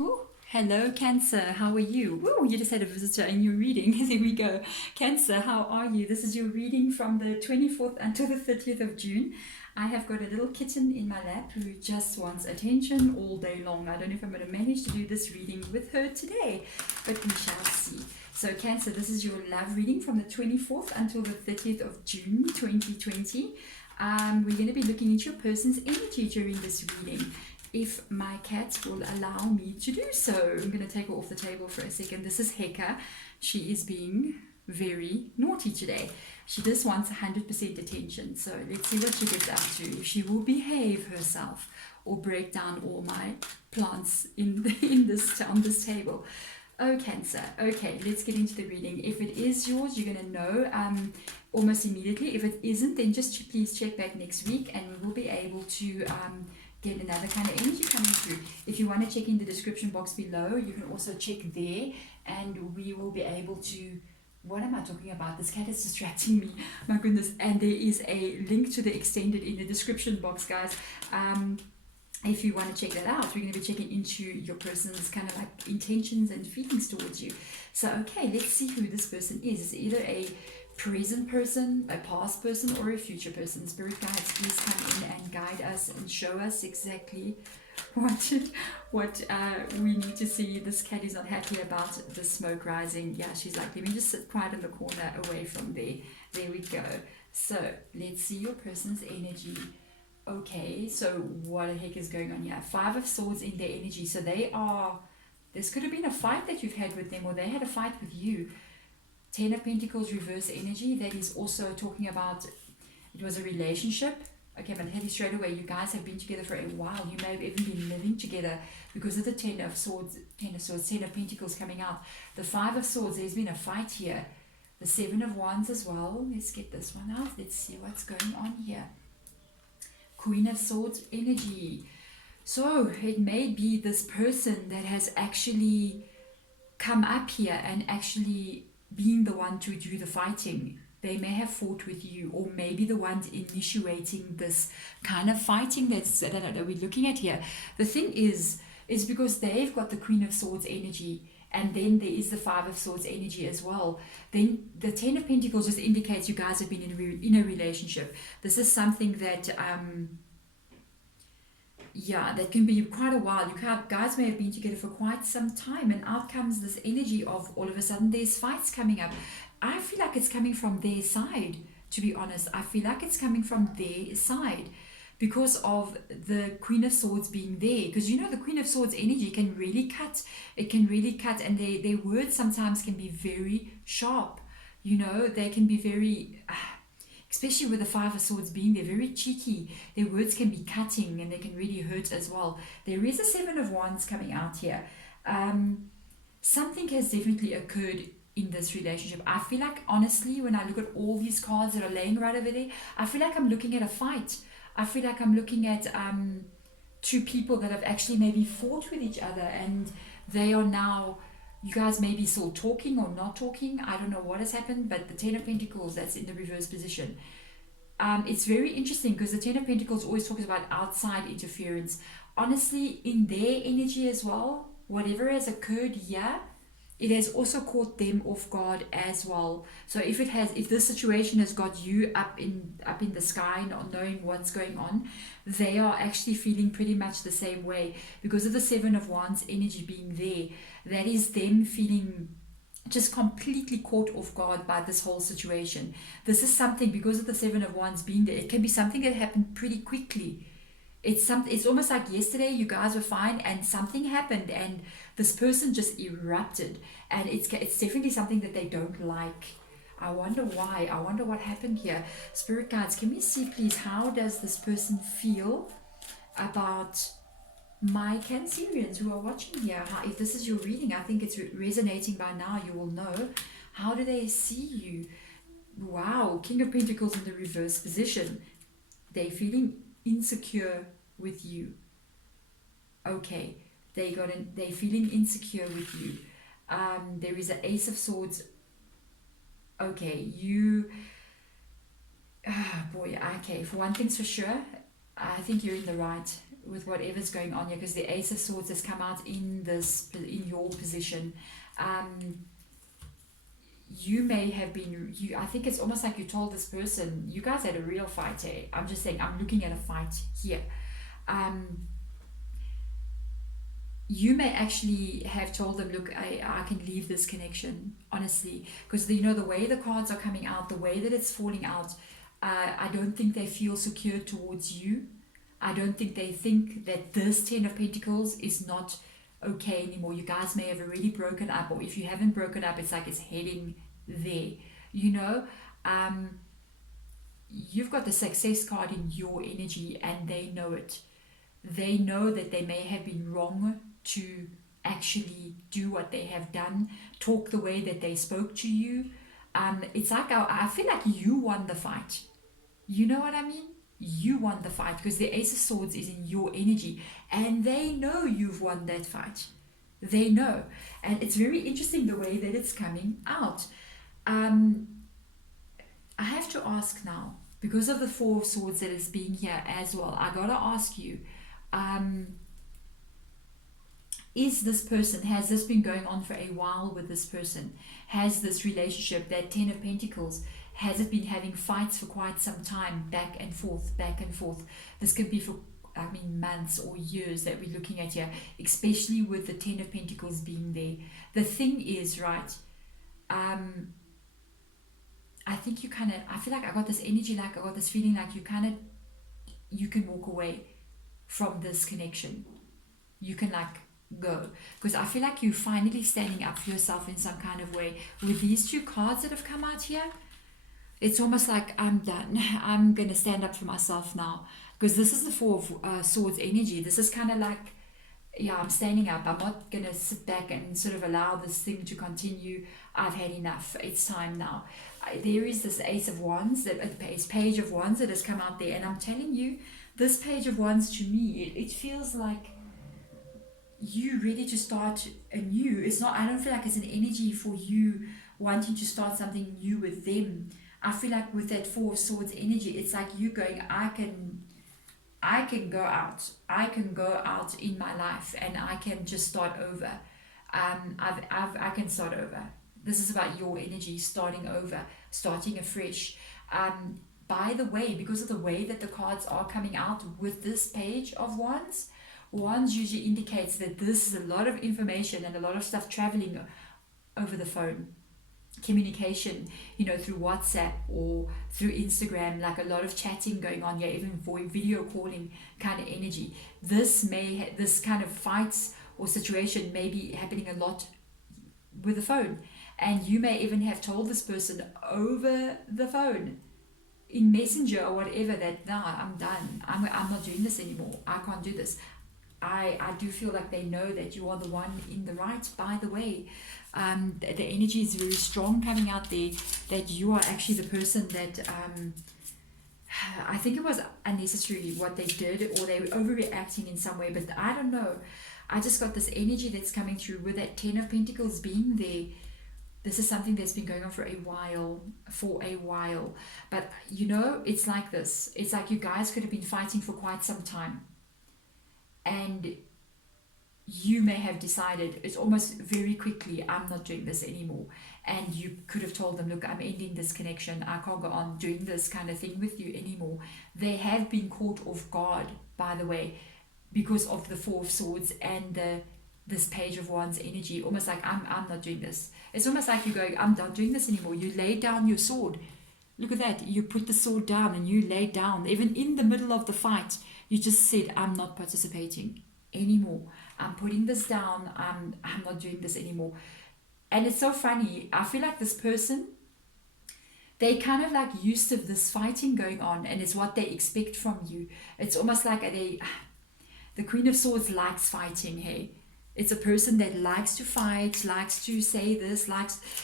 Ooh, hello, Cancer. How are you? Ooh, you just had a visitor in your reading. Here we go. Cancer, how are you? This is your reading from the 24th until the 30th of June. I have got a little kitten in my lap who just wants attention all day long. I don't know if I'm going to manage to do this reading with her today, but we shall see. So, Cancer, this is your love reading from the 24th until the 30th of June 2020. We're going to be looking into your person's energy during this reading, if my cat will allow me to do so. I'm going to take her off the table for a second. This is Heka. She is being very naughty today. She just wants 100% attention. So let's see what she gets up to. If she will behave herself or break down all my plants on this table. Oh, Cancer. Okay, let's get into the reading. If it is yours, you're going to know almost immediately. If it isn't, then just please check back next week and we will be able to get another kind of energy coming through. If you want to check in the description box below, you can also check there and we will be able to... What am I talking about? This cat is distracting me. My goodness. And there is a link to the extended in the description box, guys. If you want to check that out, we're going to be checking into your person's kind of like intentions and feelings towards you. So, okay, let's see who this person is. It's either a present person, a past person, or a future person. Spirit guides, please come in and guide us and show us exactly what we need to see. This cat is not happy about the smoke rising. Yeah, she's like, let me just sit quiet in the corner away from there. There we go. So let's see your person's energy. Okay, so what the heck is going on here? Five of Swords in their energy. So this could have been a fight that you've had with them, or they had a fight with you. Ten of Pentacles reverse energy. That is also talking about it was a relationship. Okay, but tell you straight away, you guys have been together for a while. You may have even been living together because of the Ten of Pentacles coming out. The Five of Swords, there's been a fight here. The Seven of Wands as well. Let's get this one out. Let's see what's going on here. Queen of Swords energy. So it may be this person that has actually come up here and actually been the one to do the fighting. They may have fought with you, or maybe the ones initiating this kind of fighting that we're looking at here. The thing is because they've got the Queen of Swords energy, and then there is the Five of Swords energy as well. Then the Ten of Pentacles just indicates you guys have been in a relationship. This is something that that can be quite a while. You guys may have been together for quite some time, and out comes this energy of all of a sudden there's fights coming up. I feel like it's coming from their side, to be honest. I feel like it's coming from their side because of the Queen of Swords being there. Because you know the Queen of Swords energy can really cut. It can really cut, and their words sometimes can be very sharp. You know, they can be very... especially with the Five of Swords being there, very cheeky. Their words can be cutting and they can really hurt as well. There is a Seven of Wands coming out here. Something has definitely occurred in this relationship. I feel like, honestly, when I look at all these cards that are laying right over there, I feel like I'm looking at a fight. I feel like I'm looking at two people that have actually maybe fought with each other, and they are now... You guys may be still talking or not talking. I don't know what has happened, but the Ten of Pentacles, that's in the reverse position. It's very interesting because the Ten of Pentacles always talks about outside interference. Honestly, in their energy as well, whatever has occurred here, it has also caught them off guard as well. So if this situation has got you up in the sky, not knowing what's going on, they are actually feeling pretty much the same way because of the Seven of Wands energy being there. That is them feeling just completely caught off guard by this whole situation. This is something, because of the Seven of Wands being there, it can be something that happened pretty quickly. It's almost like yesterday you guys were fine and something happened and this person just erupted, and it's definitely something that they don't like. I wonder why. I wonder what happened here. Spirit guides, can we see please, how does this person feel about my Cancerians who are watching here? If this is your reading, I think it's resonating by now. You will know. How do they see you? Wow, King of Pentacles in the reverse position. They're feeling insecure with you. Okay, they're feeling insecure with you. There is an Ace of Swords. Okay, boy, okay, for one thing's for sure, I think you're in the right. with whatever's going on here, because the Ace of Swords has come out in your position. You may have been, I think it's almost like you told this person, you guys had a real fight, eh? I'm just saying, I'm looking at a fight here. You may actually have told them, look, I can leave this connection, honestly, because the way the cards are coming out, the way that it's falling out, I don't think they feel secure towards you. I don't think they think that this 10 of Pentacles is not okay anymore. You guys may have already broken up, or if you haven't broken up, it's like it's heading there. You've got the Success card in your energy, and they know it. They know that they may have been wrong to actually do what they have done, talk the way that they spoke to you. It's like, I feel like you won the fight. You know what I mean? You won the fight, because the Ace of Swords is in your energy, and they know you've won that fight. They know. And it's very interesting the way that it's coming out. I have to ask now, because of the Four of Swords that is being here as well, I gotta ask you, is this person, has this been going on for a while with this person? Has this relationship, that 10 of Pentacles, has it been having fights for quite some time, back and forth, back and forth? This could be for, months or years that we're looking at here, especially with the 10 of Pentacles being there. The thing is, right, I think I feel like I got this energy, like I got this feeling like you can walk away from this connection. You can go, because I feel like you're finally standing up for yourself in some kind of way. With these two cards that have come out here, it's almost like I'm done. I'm going to stand up for myself now, because this is the Four of Swords energy. This is kind of like, I'm standing up. I'm not going to sit back and sort of allow this thing to continue. I've had enough. It's time now. There is this Ace of Wands, Page of Wands that has come out there, and I'm telling you, this Page of Wands, to me, it feels like you ready to start anew. It's not, I don't feel like it's an energy for you wanting to start something new with them. I feel like with that Four of Swords energy, it's like you going, I can go out. I can go out in my life, and I can just start over. I can start over. This is about your energy, starting over, starting afresh. By the way, because of the way that the cards are coming out with this Page of Wands, Wands usually indicates that this is a lot of information and a lot of stuff traveling over the phone. Communication, through WhatsApp or through Instagram, like a lot of chatting going on here, even video calling kind of energy. This kind of fights or situation may be happening a lot with the phone, and you may even have told this person over the phone, in Messenger or whatever, that no, I'm done. I'm not doing this anymore. I can't do this. I do feel like they know that you are the one in the right, by the way. The energy is very strong coming out there, that you are actually the person that, I think it was unnecessary what they did, or they were overreacting in some way, but I don't know. I just got this energy that's coming through with that 10 of Pentacles being there. This is something that's been going on for a while. But it's like this. It's like you guys could have been fighting for quite some time. And you may have decided, it's almost very quickly, I'm not doing this anymore. And you could have told them, look, I'm ending this connection. I can't go on doing this kind of thing with you anymore. They have been caught off guard, by the way, because of the Four of Swords and this Page of Wands energy. Almost like, I'm not doing this. It's almost like you're going, I'm not doing this anymore. You lay down your sword. Look at that. You put the sword down and you lay down. Even in the middle of the fight, you just said, I'm not participating anymore. I'm putting this down. I'm not doing this anymore. And it's so funny. I feel like this person, they kind of like used to this fighting going on, and it's what they expect from you. It's almost like the Queen of Swords likes fighting, hey? It's a person that likes to fight, likes to say this,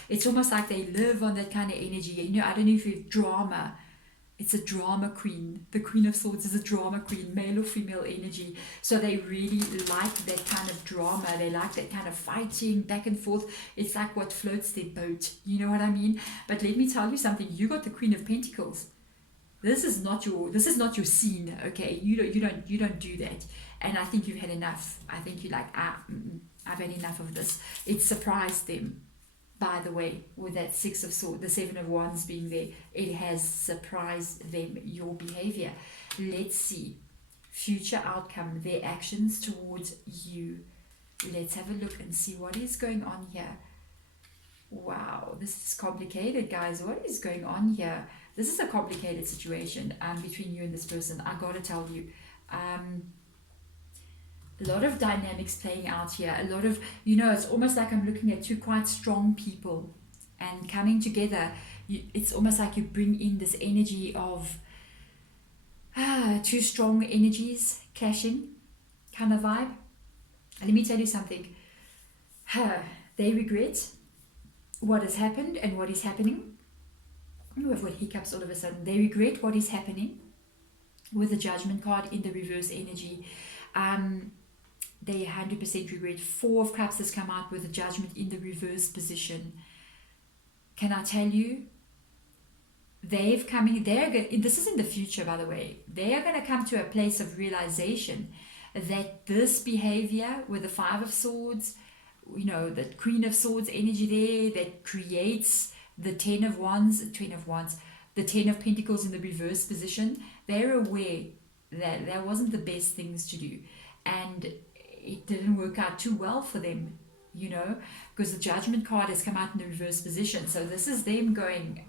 it's almost like they live on that kind of energy. I don't know if you have drama. It's a drama queen. The Queen of Swords is a drama queen, male or female energy. So they really like that kind of drama. They like that kind of fighting back and forth. It's like what floats their boat. You know what I mean? But let me tell you something. You got the Queen of Pentacles. This is not your scene, okay? You don't do that. And I think you've had enough. I think you're like, I've had enough of this. It surprised them, by the way, with that Six of Swords, the Seven of Wands being there. It has surprised them, your behavior. Let's see. Future outcome, their actions towards you. Let's have a look and see what is going on here. Wow, this is complicated, guys. What is going on here? This is a complicated situation between you and this person. I gotta tell you. A lot of dynamics playing out here. A lot of, it's almost like I'm looking at two quite strong people and coming together. It's almost like you bring in this energy of two strong energies clashing kind of vibe. Let me tell you something. They regret what has happened and what is happening. I've got hiccups all of a sudden. They regret what is happening with the Judgment card in the reverse energy. They 100% regret. Four of Cups has come out with the Judgment in the reverse position. Can I tell you? This is in the future, by the way. They are going to come to a place of realization that this behavior with the Five of Swords, the Queen of Swords energy there that creates the Ten of Wands, the Ten of Pentacles in the reverse position, they're aware that that wasn't the best things to do. And it didn't work out too well for them, because the Judgment card has come out in the reverse position. So this is them going,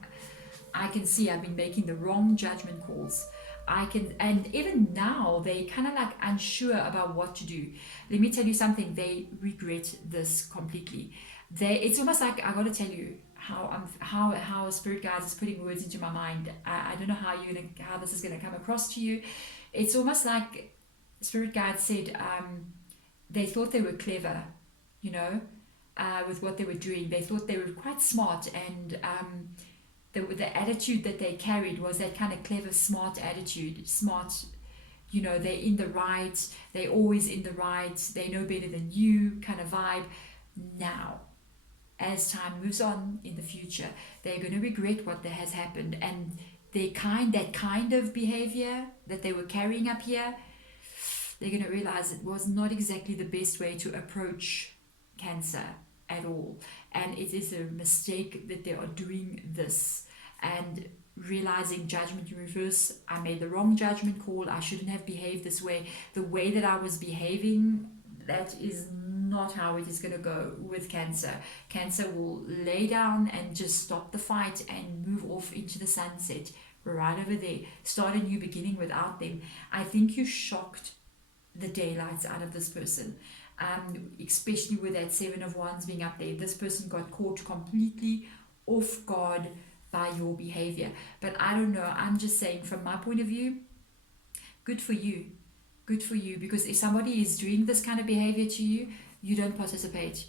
I can see I've been making the wrong judgment calls. And even now they kind of like unsure about what to do. Let me tell you something, they regret this completely. It's almost like, I got to tell you how Spirit Guides is putting words into my mind. I don't know how this is going to come across to you. It's almost like Spirit Guides said they thought they were clever, with what they were doing. They thought they were quite smart, and the attitude that they carried was that kind of clever, smart attitude. Smart, they're in the right, they're always in the right, they know better than you kind of vibe. Now, as time moves on in the future, they're going to regret what that has happened, and that kind of behavior that they were carrying up here, they're going to realize it was not exactly the best way to approach Cancer at all. And it is a mistake that they are doing this and realizing Judgment in reverse. I made the wrong judgment call. I shouldn't have behaved this way. The way that I was behaving, that is not how it is going to go with Cancer. Cancer will lay down and just stop the fight and move off into the sunset right over there. Start a new beginning without them. I think you shocked the daylights out of this person. Especially with that Seven of Wands being up there. This person got caught completely off guard by your behavior. But I don't know, I'm just saying from my point of view, good for you. Good for you, because if somebody is doing this kind of behavior to you, you don't participate.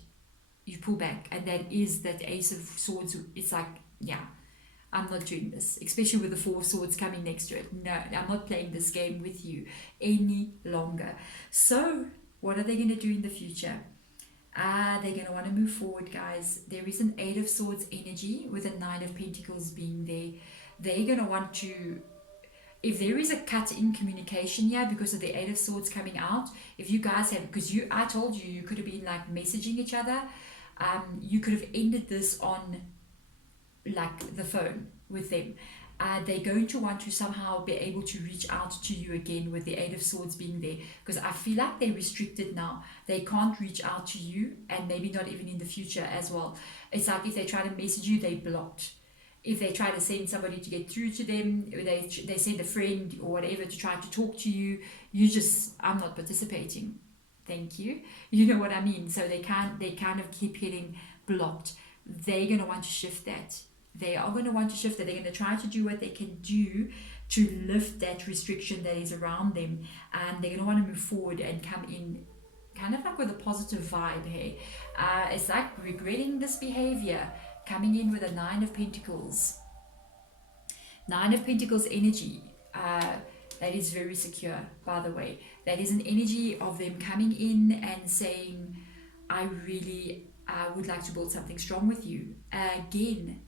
You pull back, and that is that Ace of Swords. It's like, yeah, I'm not doing this, especially with the Four of Swords coming next to it. No, I'm not playing this game with you any longer. So what are they going to do in the future? They're going to want to move forward, guys. There is an Eight of Swords energy with a Nine of Pentacles being there. They're going to want to, if there is a cut in communication here because of the Eight of Swords coming out, if you guys have, because I told you, you could have been like messaging each other. You could have ended this on like the phone with them. They're going to want to somehow be able to reach out to you again with the Eight of Swords being there, because I feel like they're restricted now. They can't reach out to you, and maybe not even in the future as well. It's like if they try to message you, they blocked. If they try to send somebody to get through to them, they send a friend or whatever to try to talk to you, I'm not participating. Thank you. You know what I mean? So they kind of keep getting blocked. They're going to want to shift that. They are going to want to shift that. They're going to try to do what they can do to lift that restriction that is around them. And they're going to want to move forward and come in kind of like with a positive vibe here. It's like regretting this behavior, coming in with a Nine of Pentacles. Nine of Pentacles energy. That is very secure, by the way. That is an energy of them coming in and saying, I really would like to build something strong with you. Again,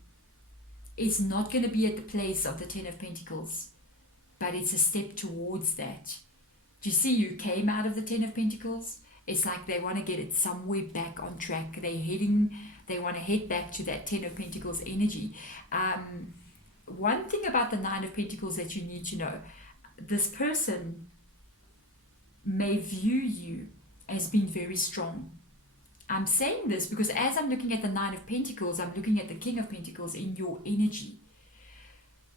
it's not going to be at the place of the Ten of Pentacles. but it's a step towards that. Do you see you came out of the Ten of Pentacles? It's like they want to get it somewhere back on track. They want to head back to that Ten of Pentacles energy. One thing about the Nine of Pentacles that you need to know, this person may view you as being very strong. I'm saying this because as I'm looking at the Nine of Pentacles, I'm looking at the King of Pentacles in your energy.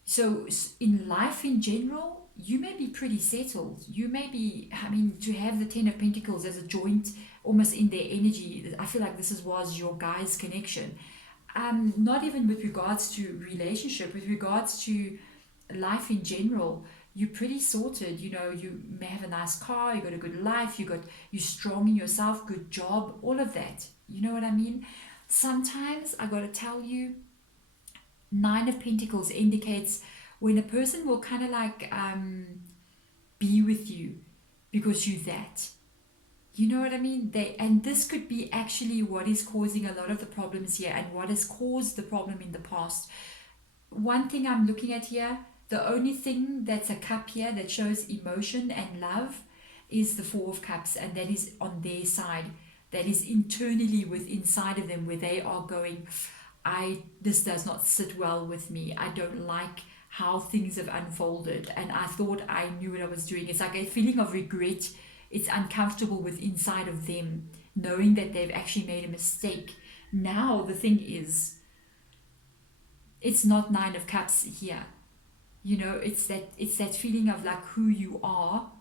So in life in general, you may be pretty settled. You may be, to have the Ten of Pentacles as a joint almost in their energy, I feel like this was your guys' connection. Not even with regards to relationship, with regards to life in general, you're pretty sorted. You may have a nice car, you got a good life, you're strong in yourself, good job, all of that. You know what I mean? Sometimes I got to tell you, Nine of Pentacles indicates when a person will kind of like be with you because you're that. You know what I mean? And this could be actually what is causing a lot of the problems here and what has caused the problem in the past. One thing I'm looking at here, the only thing that's a cup here that shows emotion and love is the Four of Cups, and that is on their side. That is internally inside of them where they are going, this does not sit well with me. I don't like how things have unfolded, and I thought I knew what I was doing. It's like a feeling of regret. It's uncomfortable with inside of them, knowing that they've actually made a mistake. Now the thing is, it's not Nine of Cups here. It's that feeling of like who you are.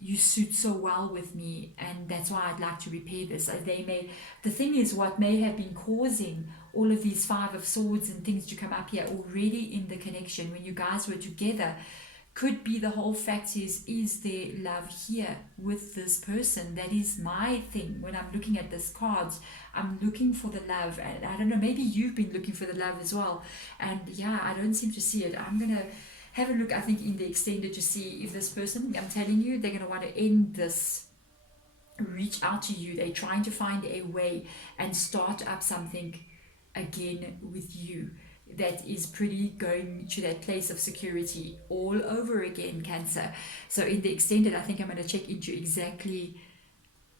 You suit so well with me, and that's why I'd like to repair this. The thing is, what may have been causing all of these Five of Swords and things to come up here already in the connection when you guys were together, could be the whole fact is there love here with this person? That is my thing. When I'm looking at this cards, I'm looking for the love, and I don't know, maybe you've been looking for the love as well, and yeah, I don't seem to see it. I'm gonna have a look, I think, in the extended to see if this person, I'm telling you, they're going to want to end this, reach out to you. They're trying to find a way and start up something again with you that is pretty going to that place of security all over again, Cancer. So in the extended, I think I'm going to check into exactly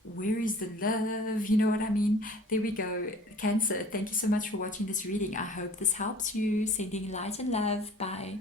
where is the love, you know what I mean? There we go. Cancer, thank you so much for watching this reading. I hope this helps you. Sending light and love. Bye.